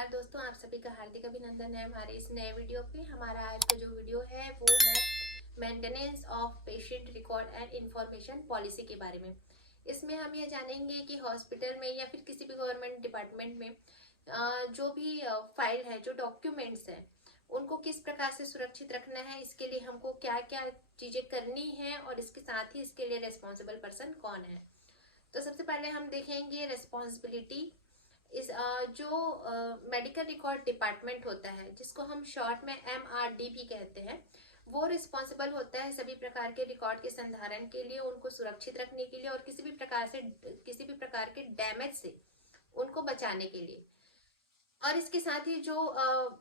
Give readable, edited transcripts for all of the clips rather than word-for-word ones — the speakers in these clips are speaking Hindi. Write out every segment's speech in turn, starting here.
नमस्कार दोस्तों, आप सभी का हार्दिक अभिनंदन है हमारे इस नए वीडियो पे। हमारा आज का जो वीडियो है वो है maintenance of patient record and information policy के बारे में। इसमें हम ये जानेंगे कि हॉस्पिटल में या फिर किसी भी गवर्नमेंट डिपार्टमेंट में जो भी फाइल है, जो डॉक्यूमेंट्स हैं, उनको किस प्रकार से सुरक्षित रखना है, इसके लिए हमको क्या क्या चीजें करनी है और इसके साथ ही इसके लिए रेस्पॉन्सिबल पर्सन कौन है। तो सबसे पहले हम देखेंगे रेस्पॉन्सिबिलिटी। इस जो मेडिकल रिकॉर्ड डिपार्टमेंट होता है, जिसको हम शॉर्ट में MRD भी कहते हैं, वो रिस्पॉन्सिबल होता है सभी प्रकार के रिकॉर्ड के संधारण के लिए, उनको सुरक्षित रखने के लिए और किसी भी प्रकार के डैमेज से उनको बचाने के लिए। और इसके साथ ही जो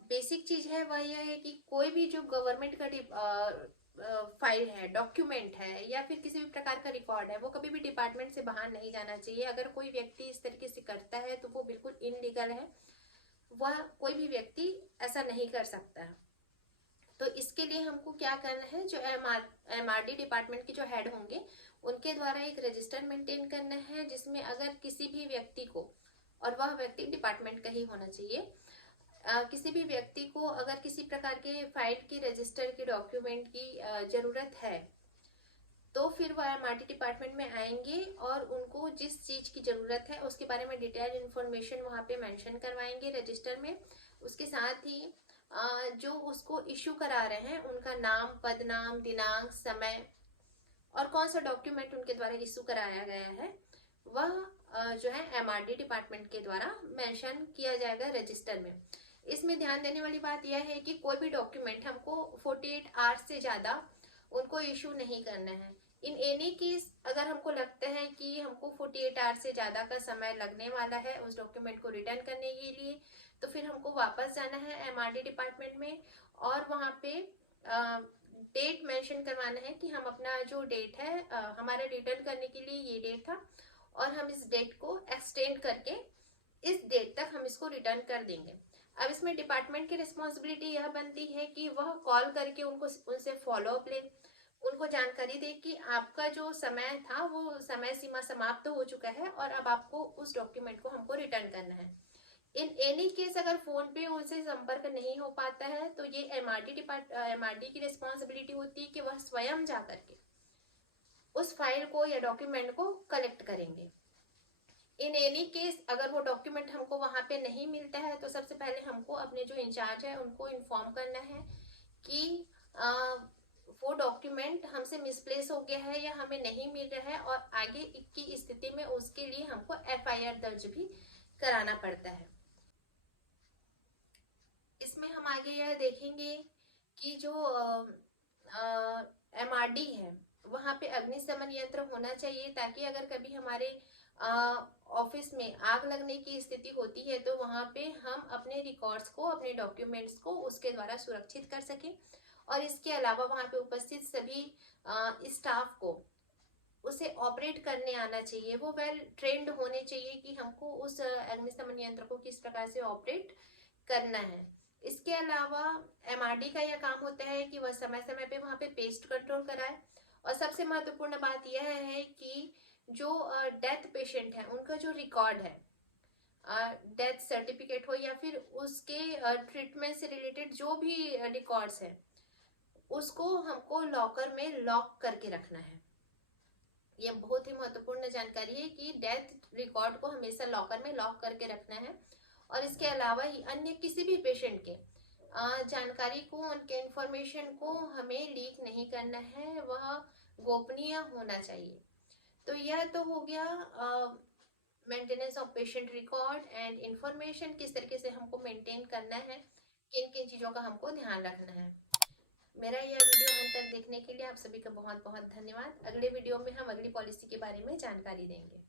बेसिक चीज है वह यह है कि कोई भी जो गवर्नमेंट का फाइल है, डॉक्यूमेंट है या फिर किसी भी प्रकार का रिकॉर्ड है, वो कभी भी डिपार्टमेंट से बाहर नहीं जाना चाहिए। अगर कोई व्यक्ति इस तरीके से करता है तो वो बिल्कुल इनलीगल है, वह कोई भी व्यक्ति ऐसा नहीं कर सकता। तो इसके लिए हमको क्या करना है, जो MRD डिपार्टमेंट के जो हेड होंगे उनके द्वारा एक रजिस्टर मेंटेन करना है, जिसमें अगर किसी भी व्यक्ति को, और वह व्यक्ति डिपार्टमेंट का ही होना चाहिए, किसी भी व्यक्ति को अगर किसी प्रकार के फाइल की, रजिस्टर की, डॉक्यूमेंट की जरूरत है, तो फिर वह MRD डिपार्टमेंट में आएंगे और उनको जिस चीज की जरूरत है उसके बारे में डिटेल इन्फॉर्मेशन वहां पे मेंशन करवाएंगे रजिस्टर में। उसके साथ ही जो उसको इश्यू करा रहे हैं उनका नाम, पदनाम, दिनांक, समय और कौन सा डॉक्यूमेंट उनके द्वारा इश्यू कराया गया है, वह जो है MRD डिपार्टमेंट के द्वारा मेंशन किया जाएगा रजिस्टर में। इसमें ध्यान देने वाली बात यह है कि कोई भी डॉक्यूमेंट हमको 48 आवर्स से ज्यादा उनको इशू नहीं करना है। इन एनी केस अगर हमको लगता है कि हमको 48 आवर्स से ज्यादा का समय लगने वाला है उस डॉक्यूमेंट को रिटर्न करने के लिए, तो फिर हमको वापस जाना है MRD डिपार्टमेंट में और वहां पे डेट मेंशन करवाना है कि हम अपना जो डेट है, हमारे रिटर्न करने के लिए ये डेट था और हम इस डेट को एक्सटेंड करके इस डेट तक हम इसको रिटर्न कर देंगे। अब इसमें डिपार्टमेंट की रिस्पॉन्सिबिलिटी यह बनती है कि वह कॉल करके उनसे फॉलो अप ले, उनको जानकारी दे कि आपका जो समय था वो समय सीमा समाप्त हो चुका है और अब आपको उस डॉक्यूमेंट को हमको रिटर्न करना है। इन एनी केस अगर फोन पे उनसे संपर्क नहीं हो पाता है तो ये MRD की रिस्पॉन्सिबिलिटी होती है कि वह स्वयं जा करके उस फाइल को या डॉक्यूमेंट को कलेक्ट करेंगे। इन एनी केस अगर वो डॉक्यूमेंट हमको वहां पे नहीं मिलता है तो सबसे पहले हमको अपने जो इंचार्ज है उनको इन्फॉर्म करना है कि वो डॉक्यूमेंट हमसे मिसप्लेस हो गया है या हमें नहीं मिल रहा है, और आगे की स्थिति में उसके लिए हमको FIR दर्ज भी कराना पड़ता है। इसमें हम आगे यह देखेंगे कि जो MRD है वहां पे अग्निशमन यंत्र होना चाहिए, ताकि अगर कभी हमारे ऑफिस में आग लगने की स्थिति होती है तो वहां पे हम अपने रिकॉर्ड्स को, अपने डॉक्यूमेंट्स को उसके द्वारा सुरक्षित कर सकें। और इसके अलावा वहां पे उपस्थित सभी स्टाफ को उसे ऑपरेट करने आना चाहिए, वो वेल ट्रेंड होने चाहिए कि हमको उस अग्निशमन यंत्र को किस प्रकार से ऑपरेट करना है। इसके अलावा MRD का यह काम होता है कि वह समय समय पे वहां पे पेस्ट कंट्रोल कराए। और सबसे महत्वपूर्ण बात यह है कि जो डेथ पेशेंट है उनका जो रिकॉर्ड है, डेथ सर्टिफिकेट हो या फिर उसके ट्रीटमेंट से रिलेटेड जो भी रिकॉर्ड्स है, उसको हमको लॉकर में लॉक करके रखना है। यह बहुत ही महत्वपूर्ण जानकारी है कि डेथ रिकॉर्ड को हमेशा लॉकर में लॉक करके रखना है। और इसके अलावा ही अन्य किसी भी पेशेंट के जानकारी को, उनके इंफॉर्मेशन को हमें लीक नहीं करना है, वह गोपनीय होना चाहिए। तो यह तो हो गया maintenance of patient record and information, किस तरीके से हमको मेंटेन करना है, किन किन चीजों का हमको ध्यान रखना है। मेरा यह वीडियो अंत तक देखने के लिए आप सभी का बहुत बहुत धन्यवाद। अगले वीडियो में हम अगली पॉलिसी के बारे में जानकारी देंगे।